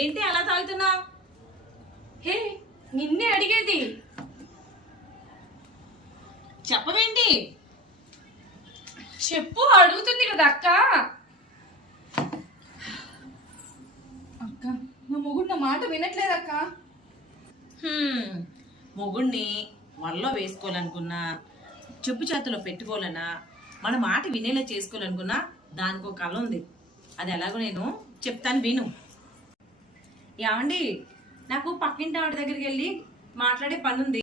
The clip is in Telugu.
ఏంటి అలా తాగుతున్నావు? హే, నిన్నే అడిగేది. చెప్పవేంటి? చెప్పు, అడుగుతుంది కదా అక్క. అక్క, నా మొగుడు నా మాట వినట్లేదు అక్క. మొగుణ్ణి వల్లో వేసుకోవాలనుకున్నా, చెప్పు చేతిలో పెట్టుకోవాలన్నా, మన మాట వినేలా చేసుకోవాలనుకున్నా దానికి ఒక కళ ఉంది. అది ఎలాగో నేను చెప్తాను, విను. ఏమండి, నాకు పక్కింటి ఆవిడ దగ్గరికి వెళ్ళి మాట్లాడే పని ఉంది.